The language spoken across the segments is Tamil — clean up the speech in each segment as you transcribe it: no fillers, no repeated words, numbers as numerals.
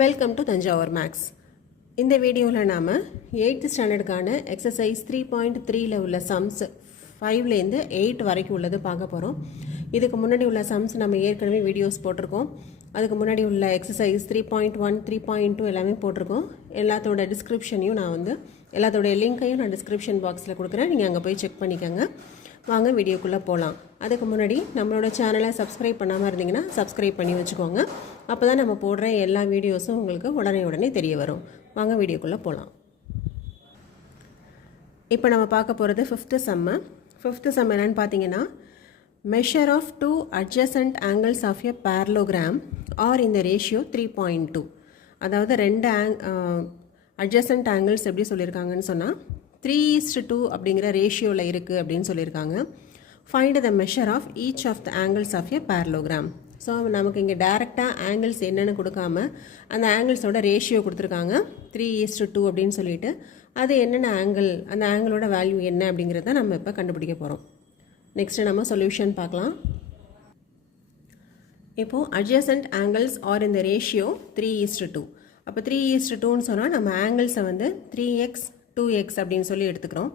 Welcome to Thanjavur maths. இந்த வீடியோவில் நாம் 8th ஸ்டாண்டர்டுக்கான எக்ஸசைஸ் 3.3ல் உள்ள சம்ஸ் 5லேருந்து 8 வரைக்கும் உள்ளது பார்க்க போகிறோம். இதுக்கு முன்னாடி உள்ள சம்ஸ் நம்ம ஏற்கனவே வீடியோஸ் போட்டிருக்கோம். அதுக்கு முன்னாடி உள்ள எக்ஸசைஸ் 3.1 3.2 எல்லாமே போட்டிருக்கோம். எல்லாத்தோட டிஸ்கிரிப்ஷனையும் எல்லாத்தோடைய லிங்க்கையும் நான் டிஸ்கிரிப்ஷன் பாக்ஸில் கொடுக்குறேன். நீங்கள் அங்கே போய் செக் பண்ணிக்கோங்க. வாங்க வீடியோக்குள்ளே போகலாம். அதுக்கு முன்னாடி நம்மளோட சேனலை சப்ஸ்கிரைப் பண்ணாமல் இருந்தீங்கன்னா சப்ஸ்கிரைப் பண்ணி வச்சுக்கோங்க. அப்போ தான் நம்ம போடுற எல்லா வீடியோஸும் உங்களுக்கு உடனே தெரிய வரும். வாங்க வீடியோக்குள்ளே போகலாம். இப்போ நம்ம பார்க்க போகிறது ஃபிஃப்த்து சம் என்னன்னு பார்த்தீங்கன்னா, measure of 2 adjacent angles of a parallelogram are in the ratio 3.2. அதாவது 2 adjacent angles எப்படி சொல்லியிருக்காங்கன்னு சொன்னால் 3:2 அப்படிங்கிற ரேஷியோவில் இருக்குது அப்படின்னு சொல்லியிருக்காங்க. Find the measure of each of the angles of a parallelogram. So நமக்கு இங்கே டேரெக்டாக ஆங்கிள்ஸ் என்னென்னு கொடுக்காம அந்த ஆங்கிள்ஸோட ரேஷியோ கொடுத்துருக்காங்க 3:2 அப்படின்னு சொல்லிட்டு, அது என்னென்ன ஆங்கிள், அந்த ஆங்கிளோட வேல்யூ என்ன அப்படிங்கிறத நம்ம இப்போ கண்டுபிடிக்க போகிறோம். நெக்ஸ்ட்டு நம்ம சொல்யூஷன் பார்க்கலாம். இப்போது adjacent angles are in the ratio 3:2. அப்போ 3:2ன்னு சொன்னால் நம்ம ஆங்கிள்ஸை 3x 2x அப்படின்னு சொல்லி எடுத்துக்கிறோம்.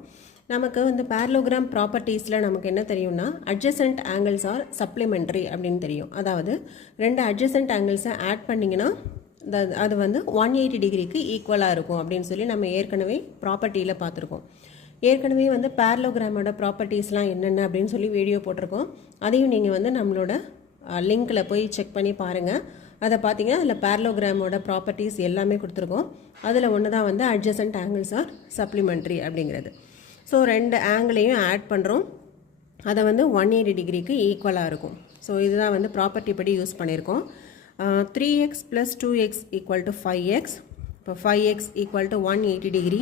நமக்கு பேரலோகிராம் ப்ராப்பர்ட்டிஸில் நமக்கு என்ன தெரியும்னா, adjacent angles are supplementary அப்படின்னு தெரியும். அதாவது 2 adjacent angles-ஐ ஆட் பண்ணிங்கன்னா அது 180 டிகிரிக்கு ஈக்குவலாக இருக்கும் அப்படின்னு சொல்லி நம்ம ஏற்கனவே ப்ராப்பர்ட்டியில் பார்த்துருக்கோம். ஏற்கனவே பேரலோகிராமோட ப்ராப்பர்ட்டிஸ்லாம் என்னென்ன அப்படின்னு சொல்லி வீடியோ போட்டிருக்கோம். அதையும் நீங்கள் நம்மளோட லிங்க்கில் போய் செக் பண்ணி பாருங்கள். அதை பார்த்தீங்கன்னா அதில் பேரலோகிராமோட ப்ராப்பர்ட்டிஸ் எல்லாமே கொடுத்துருக்கோம். அதில் ஒன்று தான் adjacent angles are supplementary அப்படிங்கிறது. ஸோ 2 ஆங்கிளையும் ஆட் பண்ணுறோம், அதை 180 டிகிரிக்கு ஈக்குவலாக இருக்கும். ஸோ இதுதான் ப்ராப்பர்ட்டி படி யூஸ் பண்ணியிருக்கோம். 3x + 2x = 5x. இப்போ 5x = 180 டிகிரி.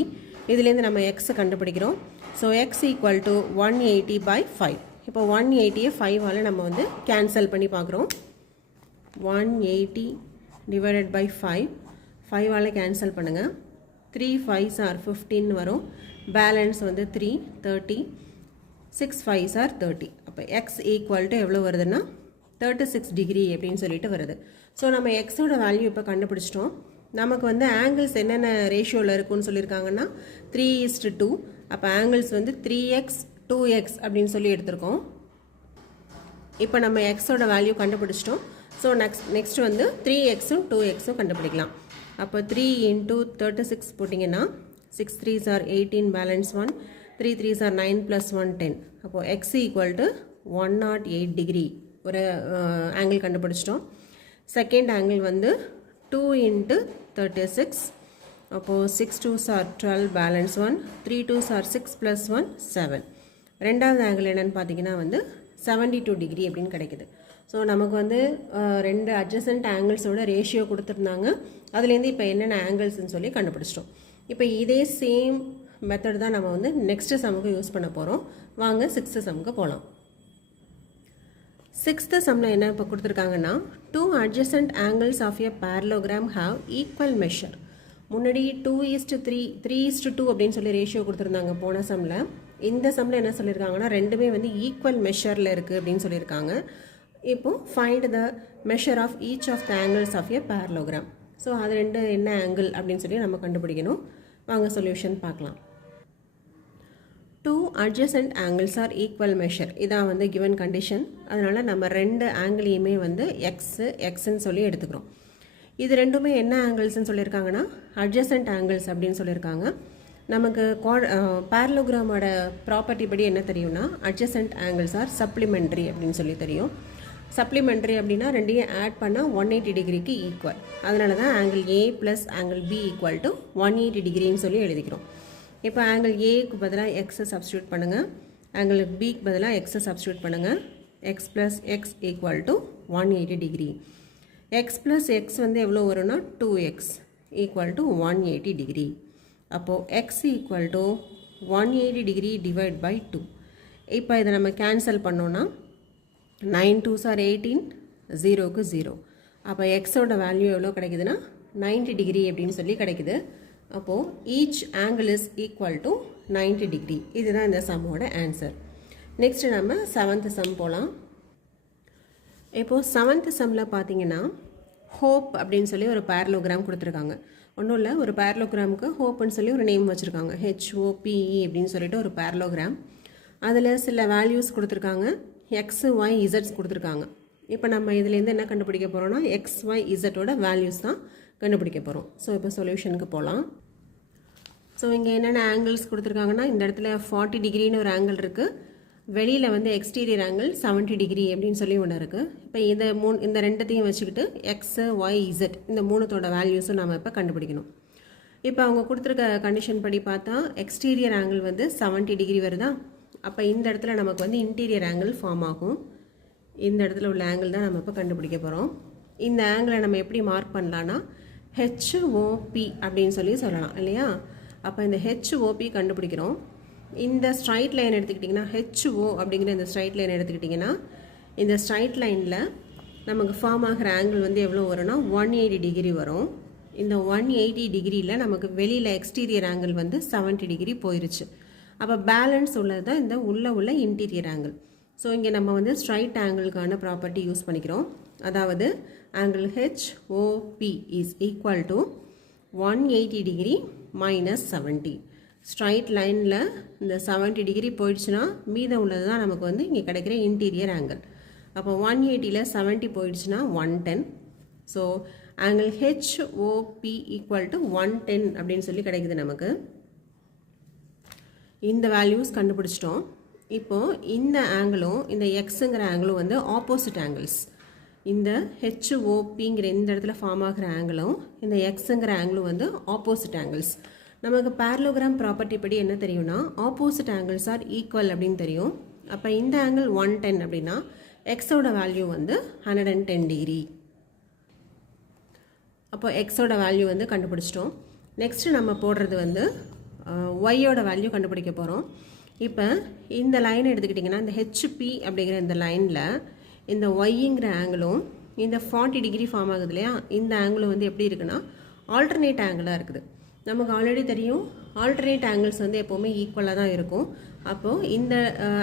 இதுலேருந்து நம்ம எக்ஸை கண்டுபிடிக்கிறோம். So x = 180/5. இப்போ 180-ஐ 5ஆல் நம்ம கேன்சல் பண்ணி பார்க்குறோம். 180 divided by 5, 5ஆல் கேன்சல் பண்ணுங்கள். 3 5s are 15 வரும். Balance 3 30, 6 5s are 30. அப்போ x = எவ்வளோ வருதுன்னா 36 டிகிரி அப்படின்னு சொல்லிட்டு வருது. ஸோ நம்ம எக்ஸோட வேல்யூ இப்போ கண்டுபிடிச்சிட்டோம். நமக்கு ஆங்கிள்ஸ் என்னென்ன ரேஷியோவில் இருக்குன்னு சொல்லியிருக்காங்கன்னா 3:2. அப்போ ஆங்கிள்ஸ் 3x 2x அப்படின்னு சொல்லி எடுத்திருக்கோம். இப்போ நம்ம எக்ஸோட வேல்யூ கண்டுபிடிச்சிட்டோம். ஸோ நெக்ஸ்ட் 3xம் 2xம் கண்டுபிடிக்கலாம். அப்போ 3 × 36 போட்டிங்கன்னா 6 3s are 18, balance 1, 3 3s are 9 + 1 10. அப்போது x = 108 டிகிரி ஒரு ஆங்கிள் கண்டுபிடிச்சிட்டோம். Second angle 2 × 36. அப்போது 6 2s are 12, balance 1, 3 2s are 6 + 1 7. ரெண்டாவது ஆங்கிள் என்னென்னு பார்த்தீங்கன்னா 72 டிகிரி அப்படின்னு கிடைக்குது. ஸோ நமக்கு 2 adjacent ஆங்கிள்ஸோட ரேஷியோ கொடுத்துருந்தாங்க. அதுலேருந்து இப்போ என்னென்ன ஆங்கிள்ஸ்ன்னு சொல்லி கண்டுபிடிச்சிட்டோம். இப்போ இதே சேம் மெத்தட் தான் நம்ம நெக்ஸ்ட்டு சம்முக்கு யூஸ் பண்ண போகிறோம். வாங்க 6th சம்முக்கு போகலாம். 6th சம்மில் என்ன இப்போ கொடுத்துருக்காங்கன்னா, 2 adjacent angles of a parallelogram have equal measure. முன்னாடி 2:3 3:2 அப்படின்னு சொல்லி ரேஷியோ கொடுத்துருந்தாங்க போன சம்மில். இந்த சம்மில் என்ன சொல்லியிருக்காங்கன்னா, ரெண்டுமே ஈக்குவல் மெஷரில் இருக்குது அப்படின்னு சொல்லியிருக்காங்க. இப்போது find the measure of each of the angles of a parallelogram. So அது ரெண்டு என்ன ஆங்கிள் அப்படின்னு சொல்லி நம்ம கண்டுபிடிக்கணும். வாங்க சொல்யூஷன் பார்க்கலாம். 2 adjacent angles are equal measure. இதான் given condition. அதனால் நம்ம 2 ஆங்கிளையுமே எக்ஸ்ன்னு சொல்லி எடுத்துக்கிறோம். இது ரெண்டுமே என்ன ஆங்கிள்ஸ்ன்னு சொல்லியிருக்காங்கன்னா adjacent angles அப்படின்னு சொல்லியிருக்காங்க. நமக்கு பேரலோகிராமோட ப்ராப்பர்ட்டி படி என்ன தெரியும்னா, adjacent angles are supplementary அப்படின்னு சொல்லி தெரியும். சப்ளிமெண்ட்ரி அப்படின்னா ரெண்டையும் ஆட் பண்ணால் 180 டிகிரிக்கு ஈக்குவல். அதனால தான் ஆங்கிள் A + ஆங்கிள் B = 180 டிகிரின்னு சொல்லி எழுதிக்கிறோம். இப்போ ஆங்கிள் ஏக்கு பதிலாக எக்ஸை சப்ஸ்டியூட் பண்ணுங்கள், ஆங்கிள் பிக்கு பதிலாக எக்ஸை சப்ஸ்டியூட் பண்ணுங்கள். x + x = 180 degree. x + x எவ்வளோ வரும்னா 2x = 180 டிகிரி. அப்போது x = 180 டிகிரி / 2. இப்போ இதை நம்ம கேன்சல் பண்ணோன்னா 9 2s are 18, 0க்கு 0. அப்போ எக்ஸோட வேல்யூ எவ்வளோ கிடைக்குதுன்னா 90 டிகிரி அப்படின்னு சொல்லி கிடைக்குது. அப்போது each angle is equal to 90 degree. இதுதான் இந்த சம்மோட ஆன்சர். நெக்ஸ்ட் நம்ம 7th சம் போகலாம். இப்போது 7th சம்மில் பார்த்தீங்கன்னா ஹோப் அப்படின்னு சொல்லி ஒரு பேரலோகிராம் கொடுத்துருக்காங்க. ஒன்றும் இல்லை, ஒரு பேரலோகிராமுக்கு ஹோப்னு சொல்லி ஒரு நேம் வச்சுருக்காங்க. HOPE அப்படின்னு சொல்லிட்டு ஒரு பேரலோகிராம். அதில் சில வேல்யூஸ் கொடுத்துருக்காங்க, X, Y, Z கொடுத்துருக்காங்க. இப்போ நம்ம இதுலேருந்து என்ன கண்டுபிடிக்க போகிறோம்னா X, Y, Zோட வேல்யூஸ் தான் கண்டுபிடிக்க போகிறோம். ஸோ இப்போ சொல்யூஷனுக்கு போகலாம். ஸோ இங்கே என்னென்ன ஆங்கிள்ஸ் கொடுத்துருக்காங்கன்னா, இந்த இடத்துல 40 டிகிரின்னு ஒரு ஆங்கிள் இருக்குது, வெளியில் வந்து எக்ஸ்டீரியர் ஆங்கிள் 70 டிகிரி அப்படின்னு சொல்லி ஒன்று இருக்குது. இப்போ இந்த ரெண்டத்தையும் வச்சுக்கிட்டு X, Y, Z இந்த மூணுத்தோட வேல்யூஸும் நம்ம இப்போ கண்டுபிடிக்கணும். இப்போ அவங்க கொடுத்துருக்க கண்டிஷன் படி பார்த்தா எக்ஸ்டீரியர் ஆங்கிள் வந்து 70 டிகிரி வருதா. அப்போ இந்த இடத்துல நமக்கு வந்து இன்டீரியர் ஆங்கிள் ஃபார்ம் ஆகும். இந்த இடத்துல உள்ள ஆங்கிள் தான் நம்ம இப்போ கண்டுபிடிக்க போகிறோம். இந்த ஆங்கிளை நம்ம எப்படி மார்க் பண்ணலான்னா HOP அப்படின்னு சொல்லலாம் இல்லையா. அப்போ இந்த HOP கண்டுபிடிக்கிறோம். இந்த ஸ்ட்ரைட் லைன் எடுத்துக்கிட்டிங்கன்னா HO அப்படிங்கிற இந்த ஸ்ட்ரைட் லைன் எடுத்துக்கிட்டிங்கன்னா இந்த ஸ்ட்ரைட் லைனில் நமக்கு ஃபார்ம் ஆகிற ஆங்கிள் வந்து எவ்வளோ வரும்னா 180 டிகிரி வரும். இந்த 180 டிகிரியில் நமக்கு வெளியில் எக்ஸ்டீரியர் ஆங்கிள் வந்து 70 டிகிரி போயிருச்சு. அப்போ பேலன்ஸ் உள்ளது தான் இந்த உள்ள இன்டீரியர் ஆங்கிள். ஸோ இங்கே நம்ம வந்து ஸ்ட்ரைட் ஆங்கிளுக்கான ப்ராப்பர்ட்டி யூஸ் பண்ணிக்கிறோம். அதாவது angle HOP is equal to 180 degree minus 70. Straight லைனில் இந்த 70 டிகிரி போயிடுச்சுன்னா மீதம் உள்ளது தான் நமக்கு வந்து இங்கே கிடைக்கிற இன்டீரியர் ஆங்கிள். அப்போ 180ல் 70 போயிடுச்சுன்னா 110. So angle HOP equal to 110 அப்படின்னு சொல்லி கிடைக்குது நமக்கு. இந்த வேல்யூஸ் கண்டுபிடிச்சிட்டோம். இப்போது இந்த ஆங்கிளும் இந்த எக்ஸுங்கிற ஆங்கிளும் வந்து ஆப்போசிட் ஆங்கிள்ஸ். இந்த HOPங்கிற இந்த இடத்துல ஃபார்ம் ஆகிற ஆங்கிளும் இந்த எக்ஸுங்கிற ஆங்கிளும் வந்து ஆப்போசிட் ஆங்கிள்ஸ். நமக்கு பேரலோகிராம் ப்ராப்பர்ட்டி படி என்ன தெரியும்னா ஆப்போசிட் ஆங்கிள்ஸ் ஆர் ஈக்குவல் அப்படின்னு தெரியும். அப்போ இந்த ஆங்கிள் 110 அப்படின்னா எக்ஸோட வேல்யூ வந்து 110 டிகிரி. அப்போ எக்ஸோட வேல்யூ வந்து கண்டுபிடிச்சிட்டோம். நெக்ஸ்ட்டு நம்ம போடுறது வந்து ஒய்யோட வேல்யூ கண்டுபிடிக்க போகிறோம். இப்போ இந்த லைன் எடுத்துக்கிட்டிங்கன்னா இந்த HP அப்படிங்கிற இந்த லைனில் இந்த ஒய்ங்கிற ஆங்கிளும் இந்த 40 டிகிரி ஃபார்ம் ஆகுது இல்லையா, இந்த ஆங்கிளும் வந்து எப்படி இருக்குன்னா ஆல்டர்னேட் ஆங்கிளாக இருக்குது. நமக்கு ஆல்ரெடி தெரியும் ஆல்டர்னேட் ஆங்கிள்ஸ் வந்து எப்போவுமே ஈக்குவலாக தான் இருக்கும். அப்போது இந்த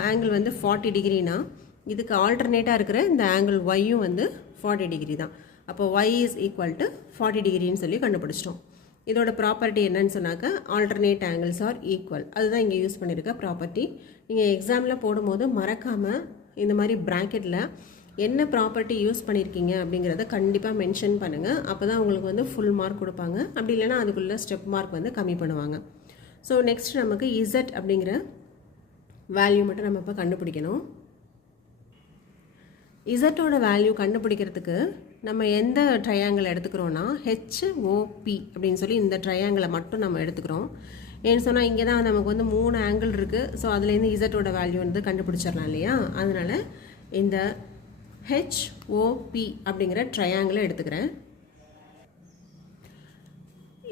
ஆங்கிள் வந்து 40 டிகிரினா இதுக்கு ஆல்டர்னேட்டாக இருக்கிற இந்த ஆங்கிள் ஒய்யும் வந்து 40 டிகிரி தான். அப்போ Y இஸ் ஈக்குவல் டு 40 டிகிரின்னு சொல்லி கண்டுபிடிச்சிட்டோம். இதோட ப்ராப்பர்ட்டி என்னன்னு சொன்னாக்க ஆல்டர்னேட் ஆங்கிள்ஸ் ஆர் ஈக்குவல். அதுதான் இங்கே யூஸ் பண்ணியிருக்க ப்ராப்பர்ட்டி. நீங்கள் எக்ஸாமில் போடும்போது மறக்காமல் இந்த மாதிரி ப்ராக்கெட்டில் என்ன ப்ராப்பர்ட்டி யூஸ் பண்ணியிருக்கீங்க அப்படிங்கிறத கண்டிப்பாக மென்ஷன் பண்ணுங்கள். அப்போ தான் உங்களுக்கு வந்து ஃபுல் மார்க் கொடுப்பாங்க. அப்படி இல்லைனா அதுக்குள்ளே ஸ்டெப் மார்க் வந்து கம்மி பண்ணுவாங்க. ஸோ நெக்ஸ்ட் நமக்கு Z அப்படிங்கிற வேல்யூ மட்டும் நம்ம இப்போ கண்டுபிடிக்கணும். இசட்டோட வேல்யூ கண்டுபிடிக்கிறதுக்கு நம்ம எந்த ட்ரையாங்கிள் எடுத்துக்கிறோன்னா HOP அப்படின்னு சொல்லி இந்த ட்ரையாங்கிளை மட்டும் நம்ம எடுத்துக்கிறோம். ஏன்னு சொன்னால் இங்கே தான் நமக்கு வந்து 3 ஆங்கிள் இருக்குது. ஸோ அதுலேருந்து இசட்டோட வேல்யூ வந்து கண்டுபிடிச்சிடலாம் இல்லையா. அதனால் இந்த HOP அப்படிங்கிற ட்ரையாங்கிளை எடுத்துக்கிறேன்.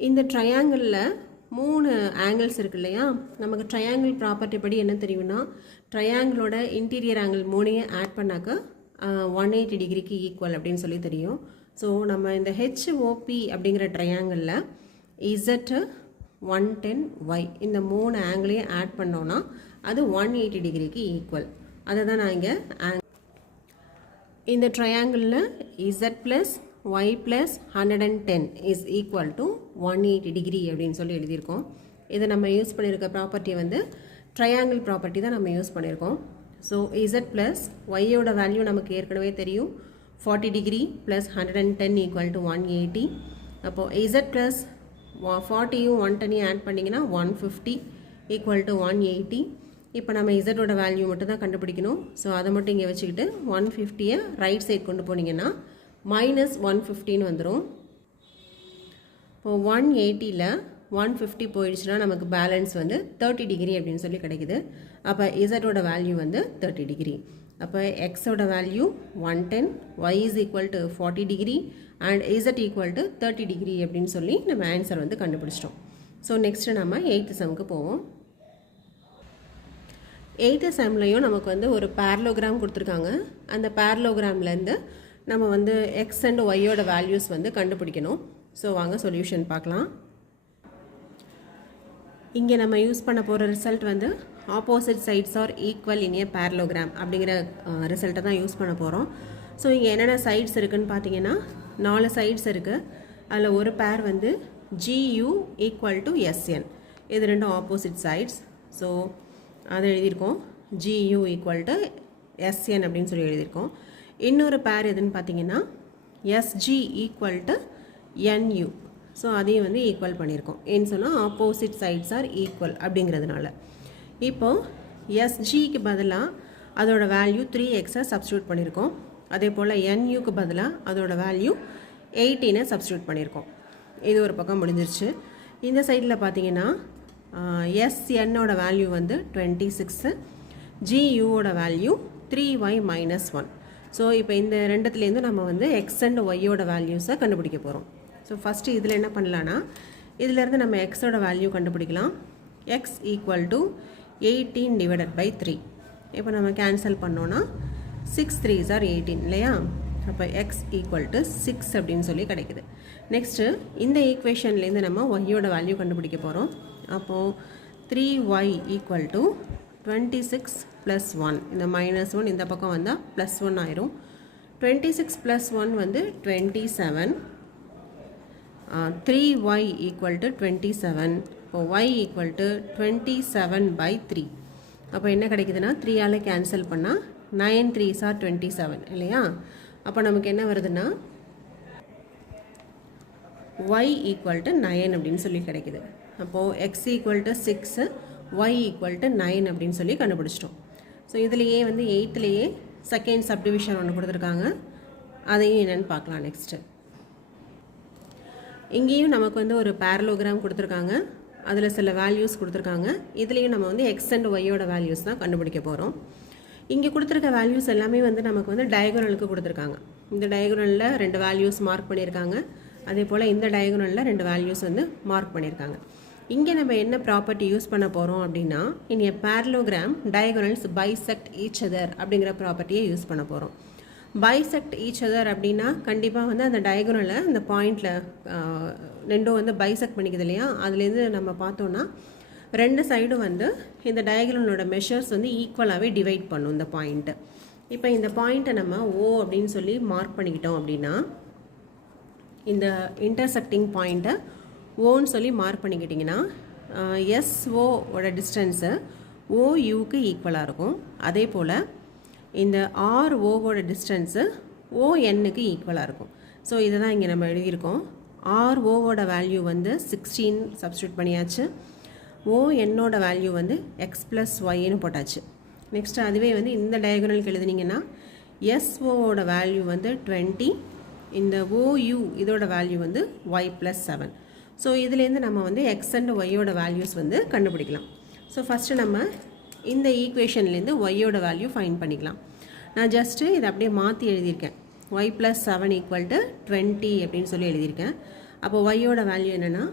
இந்த ட்ரையாங்கிளில் 3 ஆங்கிள்ஸ் இருக்கு இல்லையா. நமக்கு ட்ரையாங்கிள் ப்ராப்பர்ட்டி படி என்ன தெரியும்னா ட்ரையாங்கிளோட இன்டீரியர் ஆங்கிள் 3ஐயும் ஆட் பண்ணாக்க 180 டிகிரிக்கு ஈக்குவல் அப்படின்னு சொல்லி தெரியும். ஸோ நம்ம இந்த HOP அப்படிங்கிற ட்ரையாங்கிளில் Z 110Y இந்த 3 ஆங்கிளையும் ஆட் பண்ணோன்னா அது 180 டிகிரிக்கு ஈக்குவல். அதை தான் நான் இங்கே இந்த ட்ரையாங்கிளில் Z plus Y plus 110 is equal to 180 degree அப்படின்னு சொல்லி எழுதியிருக்கோம். இதை நம்ம யூஸ் பண்ணியிருக்க ப்ராப்பர்ட்டி வந்து ட்ரையாங்கிள் ப்ராப்பர்ட்டி தான் நம்ம யூஸ் பண்ணியிருக்கோம். ஸோ Z ப்ளஸ் ஒய்யோட வேல்யூ நமக்கு ஏற்கனவே தெரியும் 40 டிகிரி ப்ளஸ் 110 ஈக்குவல் டு 180. அப்போது Z ப்ளஸ் 40யும் 110யும் ஆட் பண்ணிங்கன்னா 150 ஈக்குவல் டு 180. இப்போ நம்ம Z-ஓட வேல்யூ மட்டும் தான் கண்டுபிடிக்கணும். ஸோ அதை மட்டும் இங்கே வச்சுக்கிட்டு 150யை ரைட் சைட் கொண்டு போனீங்கன்னா மைனஸ் 150ன்னு வந்துடும். இப்போது 180ல் 150 போயிடுச்சுன்னா நமக்கு பேலன்ஸ் வந்து 30 டிகிரி அப்படின்னு சொல்லி கிடைக்குது. அப்போ Z-ஓட வேல்யூ வந்து 30 டிகிரி. அப்போ X-ஓட value 110, Y is equal to 40 degree and Z equal to 30 degree அப்படின்னு சொல்லி நம்ம ஆன்சர் வந்து கண்டுபிடிச்சிட்டோம். ஸோ நெக்ஸ்ட்டு நம்ம 8th சம்க்கு போவோம். 8th சம்லையும் நமக்கு வந்து ஒரு பேரலோகிராம் கொடுத்துருக்காங்க. அந்த பேரலோகிராம்லேருந்து நம்ம வந்து X அண்ட் Yயோட வேல்யூஸ் வந்து கண்டுபிடிக்கணும். ஸோ வாங்க சொல்யூஷன் பார்க்கலாம். இங்கே நம்ம யூஸ் பண்ண போகிற ரிசல்ட் வந்து opposite sides are equal in a parallelogram அப்படிங்கிற ரிசல்ட்டை தான் யூஸ் பண்ண போகிறோம். ஸோ இங்கே என்னென்ன சைட்ஸ் இருக்குதுன்னு பார்த்தீங்கன்னா 4 சைட்ஸ் இருக்குது. அதில் ஒரு பேர் வந்து GU ஈக்குவல் டு SN. இது ரெண்டும் ஆப்போசிட் சைட்ஸ். ஸோ அதை எழுதியிருக்கோம், GU ஈக்குவல் டு SN அப்படின்னு சொல்லி எழுதியிருக்கோம். இன்னொரு பேர் எதுன்னு பார்த்தீங்கன்னா SG equal to NU. So அதையும் வந்து ஈக்குவல் பண்ணியிருக்கோம். ஏன்னு சொன்னால் ஆப்போசிட் சைட்ஸ் ஆர் ஈக்குவல் அப்படிங்கிறதுனால. இப்போது SGக்கு பதிலாக அதோட வேல்யூ 3xஐ சப்ஸ்டியூட் பண்ணியிருக்கோம். அதே போல் NUக்கு பதிலாக அதோட வேல்யூ 18ஐ சப்ஸ்டியூட் பண்ணியிருக்கோம். இது ஒரு பக்கம் முடிஞ்சிருச்சு. இந்த சைடில் பார்த்தீங்கன்னா SNோட வேல்யூ வந்து 26, GUவோட வேல்யூ 3y மைனஸ் 1. ஸோ இப்போ இந்த ரெண்டுத்துலேருந்து நம்ம வந்து x அண்ட் ஒய்யோட வேல்யூஸை கண்டுபிடிக்க போகிறோம். ஸோ ஃபஸ்ட்டு இதில் என்ன பண்ணலான்னா, இதிலேருந்து நம்ம எக்ஸோட வேல்யூ கண்டுபிடிக்கலாம். x equal to 18 divided by 3. இப்போ நம்ம கேன்சல் பண்ணோன்னா 6 3s are 18 இல்லையா? அப்போ x ஈக்குவல் டு 6 அப்படின்னு சொல்லி கிடைக்குது. நெக்ஸ்ட்டு இந்த ஈக்குவேஷன்லேருந்து நம்ம ஒய்யோட வேல்யூ கண்டுபிடிக்க போகிறோம். அப்போது 3y ஈக்குவல் டு 26 ப்ளஸ் 1. இந்த மைனஸ் 1 இந்த பக்கம் வந்தால் ப்ளஸ் 1 ஆயிரும். 26 ப்ளஸ் 1 வந்து 27. 3y equal to 27. இப்போ y ஈக்குவல் டு 27 பை 3. அப்போ என்ன கிடைக்குதுன்னா 3ஆல் கேன்சல் பண்ணால் 9 3s are 27 இல்லையா? அப்போ நமக்கு என்ன வருதுன்னா y ஈக்குவல் டு 9 அப்படின்னு சொல்லி கிடைக்குது. அப்போது x equal to 6, y equal to 9 அப்படின்னு சொல்லி கண்டுபிடிச்சிட்டோம். ஸோ இதுலேயே வந்து 8லேயே செகண்ட் சப்டிவிஷன் ஒன்று கொடுத்துருக்காங்க, அதையும் என்னென்னு பார்க்கலாம். நெக்ஸ்ட்டு இங்கேயும் நமக்கு வந்து ஒரு பேரலோகிராம் கொடுத்துருக்காங்க, அதில் சில வேல்யூஸ் கொடுத்துருக்காங்க. இதுலேயும் நம்ம வந்து எக்ஸ் அண்ட் ஒய்யோட வேல்யூஸ் தான் கண்டுபிடிக்க போகிறோம். இங்கே கொடுத்துருக்க வேல்யூஸ் எல்லாமே வந்து நமக்கு வந்து டயகோனலுக்கு கொடுத்துருக்காங்க. இந்த டயகோனலில் 2 வேல்யூஸ் மார்க் பண்ணியிருக்காங்க. அதே போல் இந்த டயகோனலில் 2 வேல்யூஸ் வந்து மார்க் பண்ணியிருக்காங்க. இங்கே நம்ம என்ன ப்ராப்பர்ட்டி யூஸ் பண்ண போகிறோம் அப்படின்னா, இன் எ parallelogram diagonals bisect each other அப்படிங்கிற ப்ராப்பர்ட்டியை யூஸ் பண்ண போகிறோம். பைசெக்ட் ஈச் அதர் அப்படின்னா கண்டிப்பாக வந்து அந்த டயகோனலை இந்த பாயிண்டில் ரெண்டும் வந்து பைசெக்ட் பண்ணிக்குது இல்லையா? அதுலேருந்து நம்ம பார்த்தோன்னா 2 சைடும் வந்து இந்த டயகோனலோட மெஷர்ஸ் வந்து ஈக்குவலாகவே டிவைட் பண்ணும் இந்த பாயிண்ட்டு. இப்போ இந்த பாயிண்ட்டை நம்ம O அப்படின்னு சொல்லி மார்க் பண்ணிக்கிட்டோம் அப்படின்னா, இந்த இன்டர்செக்டிங் பாயிண்ட்டை ஓன்னு சொல்லி மார்க் பண்ணிக்கிட்டிங்கன்னா SOவோட டிஸ்டன்ஸு OUக்கு ஈக்குவலாக இருக்கும். அதே போல் இந்த ROவோட டிஸ்டன்ஸு ONக்கு ஈக்குவலாக இருக்கும். ஸோ இதை தான் இங்கே நம்ம எழுதியிருக்கோம். ROவோட வேல்யூ வந்து 16 சப்ஸ்டியூட் பண்ணியாச்சு. ONோட வேல்யூ வந்து x ப்ளஸ் ஒய்ன்னு போட்டாச்சு. நெக்ஸ்ட்டு அதுவே வந்து இந்த டயகோனலுக்கு எழுதுனீங்கன்னா SOவோட வேல்யூ வந்து 20, இந்த OU இதோட வேல்யூ வந்து y ப்ளஸ் 7. ஸோ இதுலேருந்து நம்ம வந்து எக்ஸ் அண்ட் ஒய்யோட வேல்யூஸ் வந்து கண்டுபிடிக்கலாம். ஸோ ஃபஸ்ட்டு நம்ம இந்த ஈக்குவேஷன்லேருந்து ஒய்யோட வேல்யூ ஃபைண்ட் பண்ணிக்கலாம். நான் ஜஸ்ட்டு இதை அப்படியே மாற்றி எழுதியிருக்கேன். y ப்ளஸ் 7 ஈக்குவல் டு 20 அப்படின்னு சொல்லி எழுதியிருக்கேன். அப்போ ஒய்யோட வேல்யூ என்னென்னா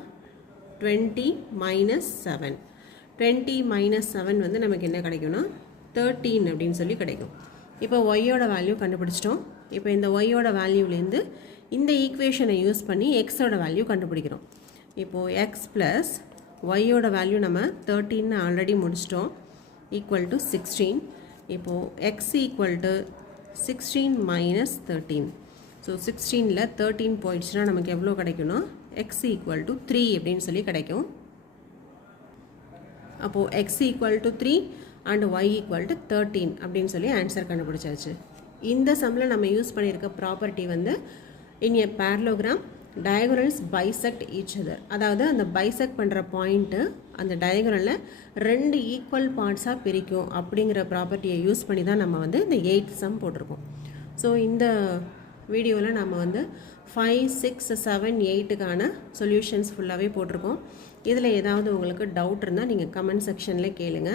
20 மைனஸ் 7. 20 மைனஸ் 7 வந்து நமக்கு என்ன கிடைக்கும்னா 13 அப்படின்னு சொல்லி கிடைக்கும். இப்போ ஒய்யோட வேல்யூ கண்டுபிடிச்சிட்டோம். இப்போ இந்த ஒய்யோட வேல்யூலேருந்து இந்த ஈக்குவேஷனை யூஸ் பண்ணி எக்ஸோட வேல்யூ கண்டுபிடிக்கிறோம். இப்போது எக்ஸ் ப்ளஸ் ஒய்யோட வேல்யூ நம்ம 13 ஆல்ரெடி முடிச்சிட்டோம், ஈக்குவல் டு 16. இப்போது X equal to 16 minus 13. So 16ல் 13 போயிடுச்சுன்னா நமக்கு எவ்வளோ கிடைக்கும்னா எக்ஸ் ஈக்குவல் டு 3 அப்படின்னு சொல்லி கிடைக்கும். அப்போது x equal to 3 and y equal to 13 அப்படின்னு சொல்லி ஆன்சர் கண்டுபிடிச்சாச்சு. இந்த சம்மில் நம்ம யூஸ் பண்ணியிருக்க ப்ராப்பர்ட்டி வந்து இன் எ parallelogram diagonals bisect each other. அதாவது அந்த பைசெக்ட் பண்ணுற பாயிண்ட்டு அந்த டயகோனலில் 2 ஈக்குவல் பார்ட்ஸாக பிரிக்கும் அப்படிங்கிற ப்ராப்பர்ட்டியை யூஸ் பண்ணி தான் நம்ம வந்து இந்த 8th சம் போட்டிருக்கோம். ஸோ இந்த வீடியோவில் நம்ம வந்து 5, 6, 7, 8க்கான சொல்யூஷன்ஸ் ஃபுல்லாகவே போட்டிருக்கோம். இதில் ஏதாவது உங்களுக்கு டவுட் இருந்தால் நீங்கள் கமெண்ட் செக்ஷனில் கேளுங்க.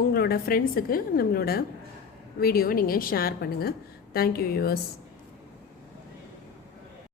உங்களோட ஃப்ரெண்ட்ஸுக்கு நம்மளோட வீடியோவை நீங்கள் ஷேர் பண்ணுங்கள். Thank you viewers.